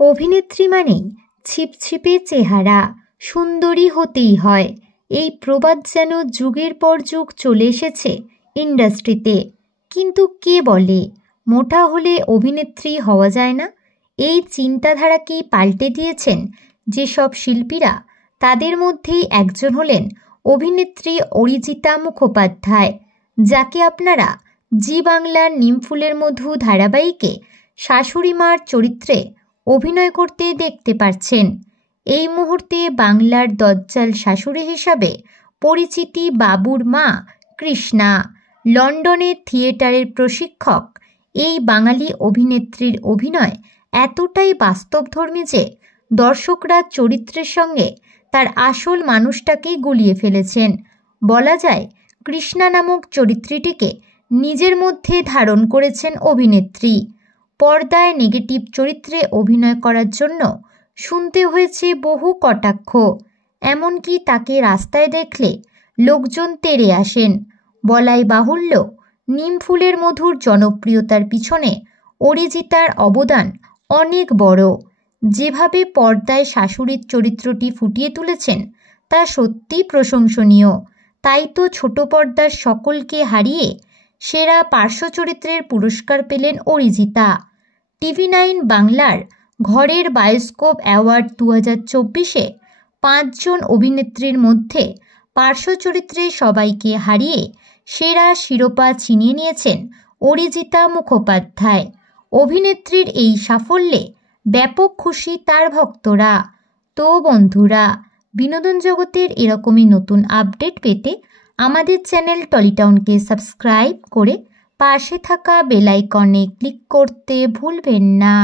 অভিনেত্রী মানেই ছিপছিপে চেহারা, সুন্দরী হতেই হয়, এই প্রবাদ যেন যুগের পর যুগ চলে এসেছে ইন্ডাস্ট্রিতে। কিন্তু কে বলে মোটা হলে অভিনেত্রী হওয়া যায় না? এই চিন্তাধারা কি পাল্টে দিয়েছেন যেসব শিল্পীরা, তাদের মধ্যেই একজন হলেন অভিনেত্রী অরিজিতা মুখোপাধ্যায়, যাকে আপনারা জি বাংলার নিমফুলের মধু ধারাবাহিকে শাশুড়ি মার চরিত্রে অভিনয় করতে দেখতে পাচ্ছেন। এই মুহূর্তে বাংলার দজ্জাল শাশুড়ি হিসাবে পরিচিতি বাবুর মা কৃষ্ণা। লন্ডনের থিয়েটারের প্রশিক্ষক এই বাঙালি অভিনেত্রীর অভিনয় এতটাই বাস্তবধর্মী যে দর্শকরা চরিত্রের সঙ্গে তার আসল মানুষটাকেই গুলিয়ে ফেলেছেন। বলা যায় কৃষ্ণা নামক চরিত্রটিকে নিজের মধ্যে ধারণ করেছেন অভিনেত্রী। পর্দায় নেগেটিভ চরিত্রে অভিনয় করার জন্য শুনতে হয়েছে বহু কটাক্ষ, এমনকি তাকে রাস্তায় দেখলে লোকজন তেড়ে আসেন। বলাই বাহুল্য, নিমফুলের মধুর জনপ্রিয়তার পিছনে অরিজিতার অবদান অনেক বড়। যেভাবে পর্দায় শাশুড়ির চরিত্রটি ফুটিয়ে তুলেছেন তা সত্যিই প্রশংসনীয়। তাই তো ছোট পর্দার সকলকে হারিয়ে সেরা পার্শ্ব চরিত্রের পুরস্কার পেলেন অরিজিতা। TV9 বাংলার ঘরের বায়োস্কোপ অ্যাওয়ার্ড 2024-এ 5 জন অভিনেত্রীর মধ্যে পার্শ্ব চরিত্রে সবাইকে হারিয়ে সেরা শিরোপা ছিনিয়ে নিয়েছেন অরিজিতা মুখোপাধ্যায়। অভিনেত্রীর এই সাফল্যে ব্যাপক খুশি তার ভক্তরা। তো বন্ধুরা, বিনোদন জগতের এরকমই নতুন আপডেট পেতে আমাদের চ্যানেল টলিটাউনকে সাবস্ক্রাইব করে পাশে থাকা বেল আইকনে ক্লিক করতে ভুলবেন না।